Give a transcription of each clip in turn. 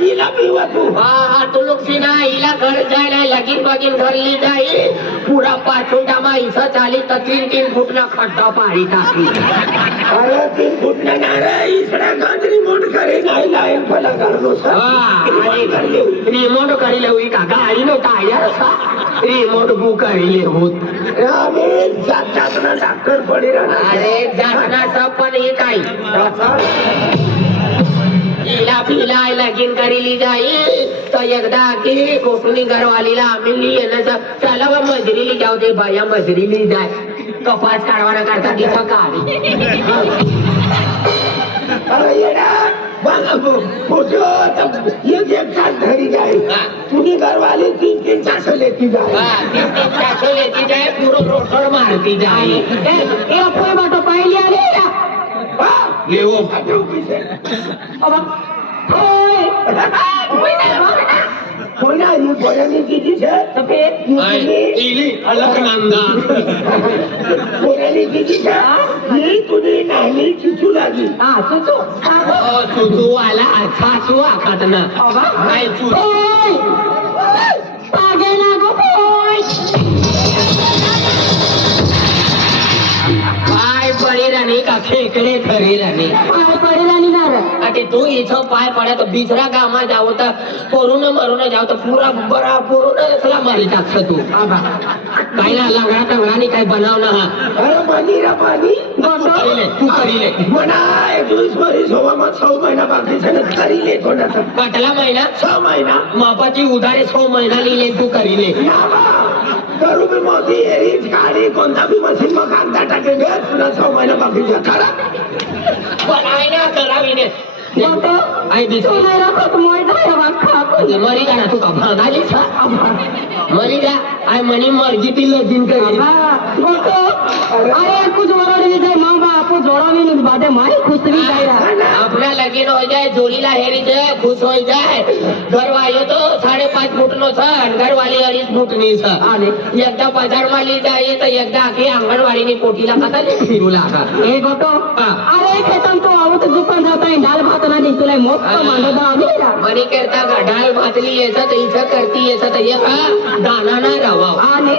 हिला पिवा तू हा तुलुकसी ना हिला घर जायला लगीन बगीन घरली जाई पुरा पाचुंडामा इथं चाली तर 3-3 फूटना खड्डा पाडी टाकी अरे 3 फूटना नारे इसरा गाजरी मोड करे नाही लाईन फला करलो रिमोट करी लेऊ का गाडी नो टायर रिमोट बुक करी लेऊ डॉक्टर पडी अरे जातना सब पण ही काही हिला पिला लगीन करेली जाई तो एकदा की कोटुनी घरवालीला आम्ही लिहिलं चला बा मजरीली जाऊ दे बाया मजरीली जाय कपास काढवाना करता तिथं काढी एक तास घरी जाए तुम्ही घरवाले 3-3 तास लेती जाए 3-3 तास लेती जाए पूरा रोटड़ मारती जाए ए कोई बात पाइली आले ले वो फाटो पीछे अब कोई ना ये बोलने की चीज है सफेद नीली अलकनंदा बोलने की चीज है ये तुझे नाली चुचू लगी हां चुचू वाला अच्छा सुआ खातना नाही चुचू पागे लागो पाय पडी राणी का खेकडे खरी राणी पाय पडी राणी अटे तू इथं पाय पड्या तर बिचरा गामा जावं तर पोरून मरून जावं तर पुरा बरा पोरून असला मारी टाकस तू काय ना लंगडा टंगडानी काय बनवणं हा अरे पाणी रा पाणी तू करीले म्हणा 21 वर्ष होवा मग 6 महिना बाकी करीले कोणाचा कटला महिना 6 महिना मापाची उधारे 6 महिना लिहिले तू करीले करू बी मोदी एरीच गाडी कोणता बी मशीन मग कांदा टाकेल तुला 6 महिना बाकी करा बनायना करावी ने आई बिचो मरी का ना तू का भागाली मरी का आई मनी मर्जी ती लगीन करी अरे कुछ वरोडी जाए माँ बाप जोड़ावी नहीं बातें मारी खुश भी जाए अपना लगीन हो जाए जोड़ीला हेरी जाए खुश हो जाए घर वाले तो 5.5 फूट नो था घर वाली 2.5 फूट नी था एकदा बाजार मा ली जाए तो एकदा आखी अंगणवाडी नी पोटीला खाता ले फिरू लागा ए गोटो अरे खेतन तो आवत दुकान जाता है दाल भात ना दी तुला मोठा मांडो दा आमीरा मनी करता का दाल भात ली ऐसा तो इच्छा करती ऐसा तो ये का दाना ना रवा आने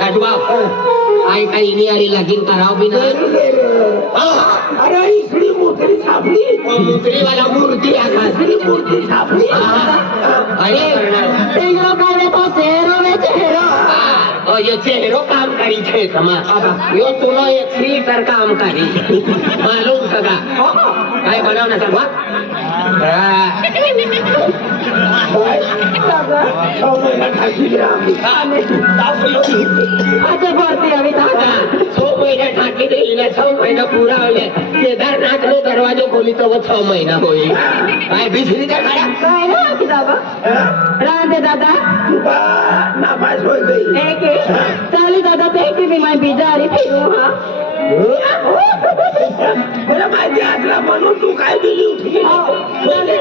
काटवा आई का इनी आली लगीन कराव बिना अरे इसरी मूर्ति छापली मूर्ति वाला मूर्ति आका इसरी मूर्ति छापली अरे तेरो काले तो चेहरो में चेहरो और ये चेहरो काम करी थे समा यो तुनो एक फिल्टर काम करी मालूम सगा काय बनाव ना सगवा अच्छा भरती अभी था 6 महीने ठाकी देली 6 महीना पूरा हो गए केदारनाथ नो दरवाजो खोली तो वो 6 महीना होई काय बिजली का खड़ा काय ना किताबा रांदे दादा ना पास हो गई एक चाली दादा देखी भी मैं बिजारी फिरू हां मला माहिती आजला म्हणून तू काय दिली उठली बोले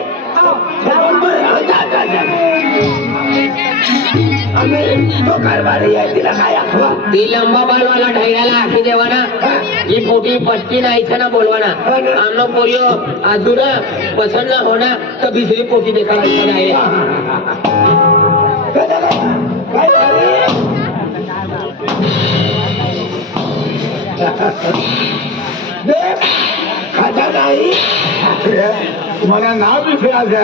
तो कारभारी आहे तिला काय आखवा ती लंबा बालवाला ढाईला आखी देवाना ही पोटी पट्टी नाही ना बोलवाना आमनो पोरियो अधूरा पसंद ना होना तो बिजली पोटी देखा जाए खाता नाही मला नाव बी फिरायचं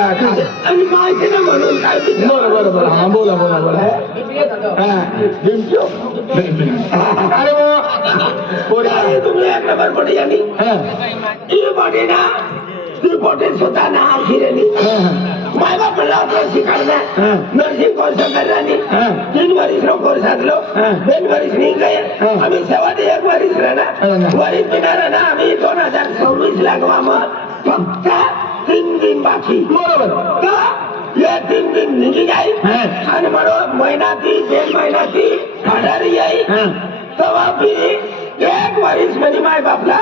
आणि माहिती ना म्हणून काय बरोबर हा बोला अरे वो तुम्ही एक नंबर पडे यांनी ती पडे ना ती पडे स्वतः ना फिरली माय बापला शिकायला नर्सिंग कोर्स करणारी 3 वर्ष कोर्स आलो 2 वर्ष नहीं गए आम्ही 1 वर्ष राहना वरी पिणार ना आम्ही 2026 लागवा मग फक्त 3 दिन बाकी बरोबर ये 3 दिन निघी जाई आणि म्हणून महिन्याती 1.5 महिन्याती हजारी आई तेव्हा फिरी 1 वर्ष मध्ये माय बापला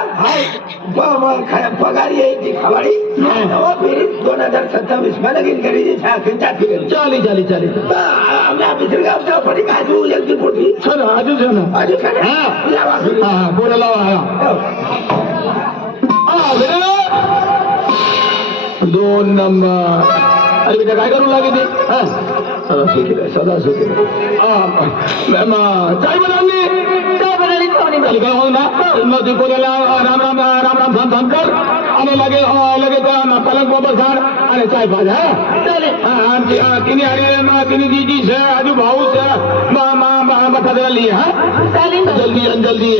पगार येईल खवाडी तेव्हा फिरी 2027 मध्ये लगीन करी चाली आमच्या पितृगावच्या पडी काजू एकदी पोटी आजू बोला लावा 2 नंबर अरे बेटा काय करू लागे ते हा? सदा सुखी रहे, सदा सुखी रहे. चाय बनावली चाली काय हो ना मग ती पोऱ्याला राम राम राम राम थांब थांब कर आणि लगे लगे पलंग पर बसाड आणि चाय पाज हा तिने आणि तिने दीदी से आजू भाऊ से बता दे लिए हा जल्दी जल्दी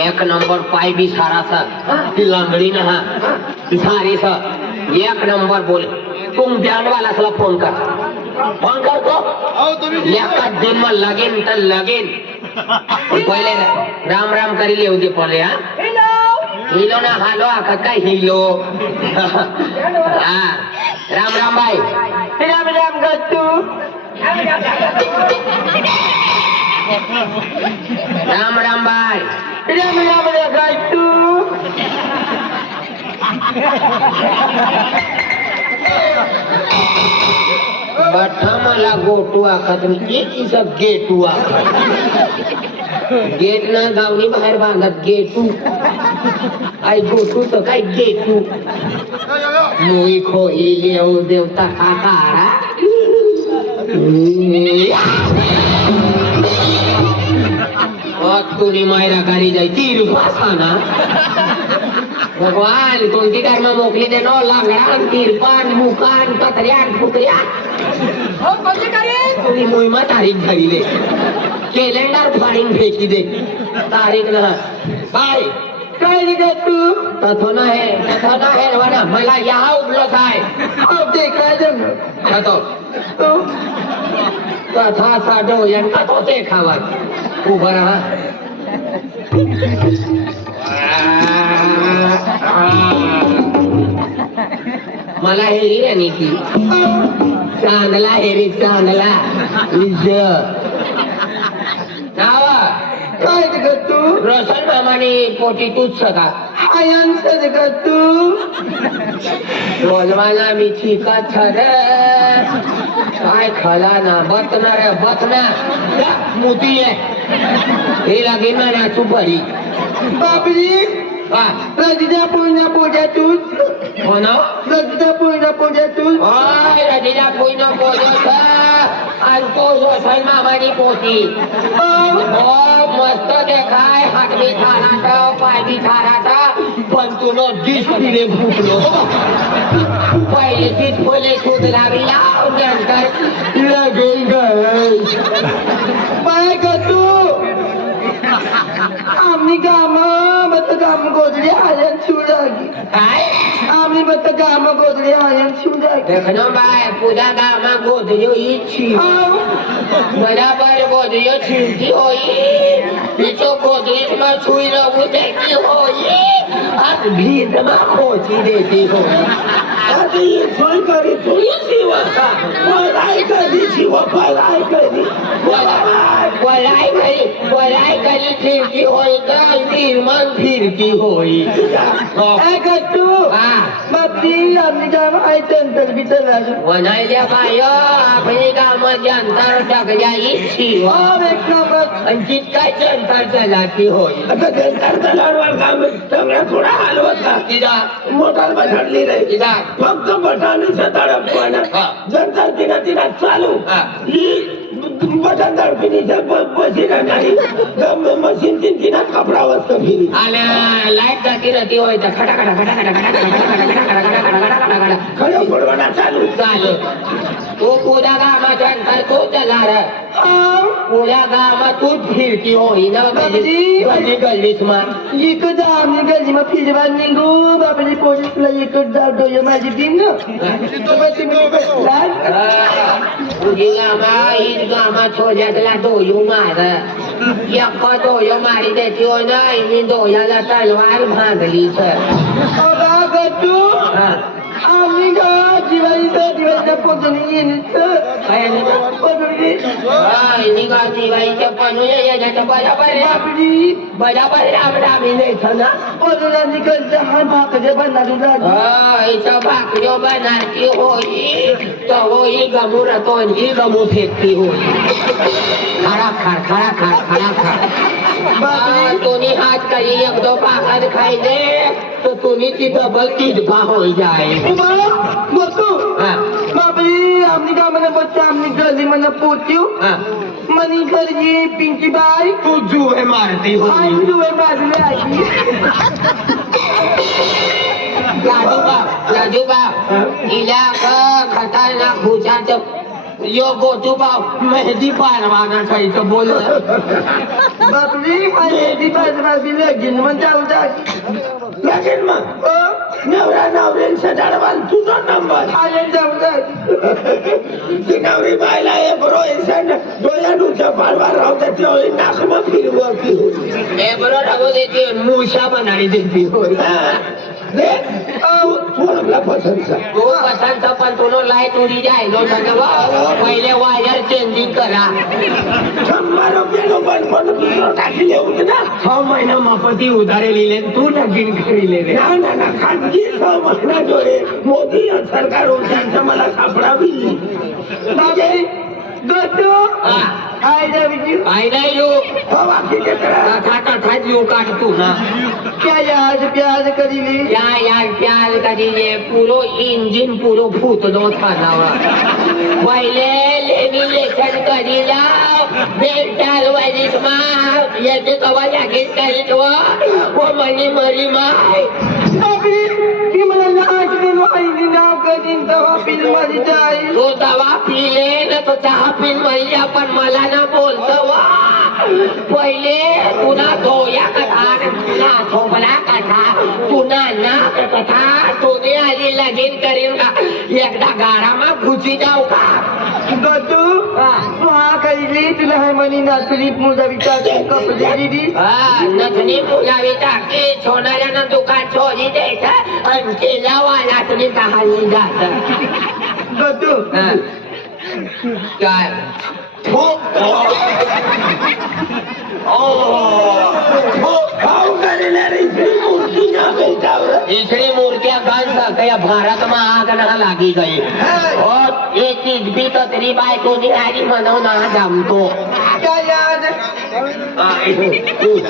एक नंबर पाय भी सारा सा ती लंगड़ी ना ती सारी सा एक नंबर बोले तुम ब्यांड वाला सला फोन कर तो एका दिन में लगेन तर लगेन पहिले राम राम करी लेऊ दे पहिले हा हिलो ना हालो आका काय हिलो हा राम राम भाई राम राम गट्टू राम राम भाई राम राम गट्टू बठा मला गोटू आखत मी सब गेटू आखत गेट ना गावनी बाहेर बांधत गेटू आई गोटू तर काय गेटू मुई खोई येऊ देवता काकारा तुरी मायरा गाडी जाय तीर भासाना भगवान कोणती कर्म मोकली दे नो लांगडान तिरपान मुकान कतऱ्यान फुकऱ्यान तुम्ही मोहिमा तारीख धरिले कॅलेंडर फाडून फेकी दे तारीख ना बाय काय रे तू तथो ना है वना मला यहाँ उबलोस आहे अब देखा जम तो कथा साडो यांना तो देखावा उभा राहा मला हेरी राणी की चांदला हेरी चांदला काय तू रोशन मामाने पोटी तूच सका आयन सद तू रोजवाना मी चिका छड काय खला ना बतना मोती आहे हे लागे ना तू बरी बापरी रजिता पूजा तूच म्हणा रजिता पूजा तूच रजिता पूजा आज पोजो सन मामानी पोती मस्त देखाय हात बी थाराटा पाय बी थाराटा पण तुला दिसतीने फुटलो पहिले तीच पहिले शोध लावी लाव नंतर लगेल पाय का तू आम्ही काम गोदडी आयन शिवजागी काय आम्ही काम गोदडी आयन शिवजागी देखनो बाय पूजा काम गोदडी इच्छी बराबर गोदडी छिंती होई पिछो गोदडी में छुई रहू देती होई अब भीड़ में खोची देती होई अरे ये सोई करी तू शिवसा पढ़ाई करी बोलाई करी फिरकी होई का निर्मल फिरकी होई गट्टू बापरी आम्ही काम आयतन तर बिचार वनायल्या बाय आपली कामाची अंतर टाकल्या इच्छी एक नंबर आणि काय अंतर चलाती होई आता जंतर तलावर काम सगळ्या थोडा हलवत का तिला मोटर बसडली रे तिला फक्त बटाणीचा तडपण जंतर तिला चालू ही बटन दडपिनीच्या बसीला नाही मशीन तिला कपडा वस्त फिरी आणि लाईट जाती राहती होय तर खटाखटा खटाखटा खटाखटा खटाखटा खटाखटा खटाखटा खडा पडवाना चालू तो पूजा पुऱ्या गावात अंतर तू चला रे पुऱ्या गावात तूच फिरती होई ना गल्ली गल्लीत मग इकडं जा आम्ही गल्ली मग फिरवा निघू बाबाजी पोलीसला इकडं जा डोळे माझी दिन तुझी गामा हीच गामा छोल्यातला डोयो मार एक डोयो मारी त्याची होय ना मी डोयाला तलवार भांगली आम्ही का दिवाळीच्या पोचणी येण्याचं दिवाळीच्या पणू येण्याचं बराबर रामरामी नाही ना निकलच्या हा भाकरे इथं भाकऱ्यो बनारची होई तर होई गमू रतोन ही गमू फेकती होई खरा खार तुम्ही हात काही एक दो भाकर खायले तो तुम्ही ती डबल तिडफा होई जाए बापरी आमनी का मैंने बच्चा आमनी गली मैंने पोतियो मनी घर ये पिंकी बाई तू जुए मारती हो जुए बाजूला आई राजूबा हिला खतरनाक भूषाचं यो गोटू बाप मेहंदी पारवाना खायचं बोल बापरी मेहंदी पारवाना लगीन मग जाऊ लगीन मग नवरा नवऱ्यांचा डळवाल तुझा नंबर आले जाऊ ती नवरी बायला ये बरो ऐसा डोळ्या डुच्या पारवा राहतात ते नाक मग फिरवती हे बरो राहू देते मुशा बनाडी देते होय पसंत पण तुला लाईट उडी जायलो पहिले वायर चेंजिंग करा 100 रुपये टाकले होते ना 6 महिना मफती उधारे लिहिले तू लगीन करीले रे ना खाजगी 6 महिना जो आहे मोदी सरकार त्यांचं मला सापडावी प्याज करी प्याज करी पूरो इंजिन पूरो फूटलो था पहिले लेमिनेशन करी बेटाल वाजीस माव याचे कवा लागेल काही तो वो मनी मरी माय तो दवा पिले ना तो चहा पिन मरी आपण मला ना बोलतो पहिले पुन्हा धोया कथा पुन्हा झोपला कथा पुन्हा नाक कथा तोने आली लगीन करीन का एकदा गारामा घुसी जाऊ का गटू कैली तुला है मनी नाचली मुजा विचार कपडे दिदी नथनी मुलावी टाकी सोनाऱ्यानं दुकान छोडी द्यायचं आणि केला वाला तुम्ही कहाणी जात गटू काय इसरी मूर्तियां गान सकया भारत में आग ना लागी गई और एक चीज भी तो तेरी बाई को निहारी मनो ना जमतो क्या याद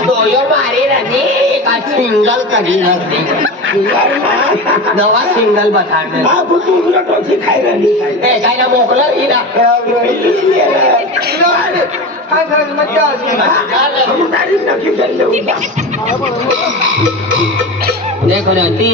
तो यो मारी रही का सिंगल करी रही नवा सिंगल बताने आप दूसरा टोची खाई रही ए काय ना मोकला हीरा काय घर मजा आली देखो ना ती